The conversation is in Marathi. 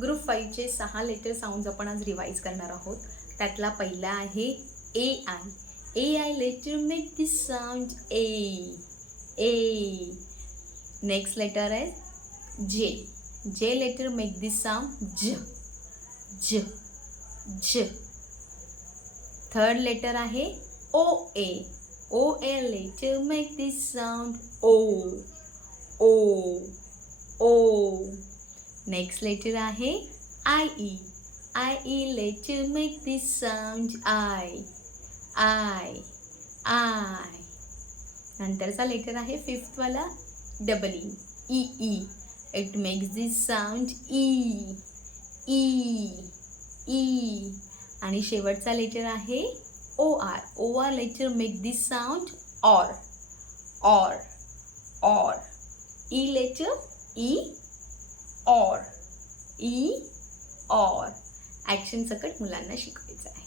ग्रुप 5चे 6 लेटर साऊंड्स आपण आज रिवाइज करणार आहोत. त्यातला पहिला आहे A I. A I letter make this sound A. A. Next letter आहे जे. जे लेटर मेक दिस साऊंड ज. ज. ज. थर्ड लेटर आहे O A. O A letter make this sound O. O. O. Next letter आहे I E. I E letter make this sound I. I. I. नंतरचा लेटर आहे फिफ्थवाला double E. E E. It makes this sound E. E. E. आणि शेवटचा लेटर आहे O R. O R letter make this sound or. Or. Or. E letter E. Or. E. Or. Action सकट मुलांना शिकवायचं आहे.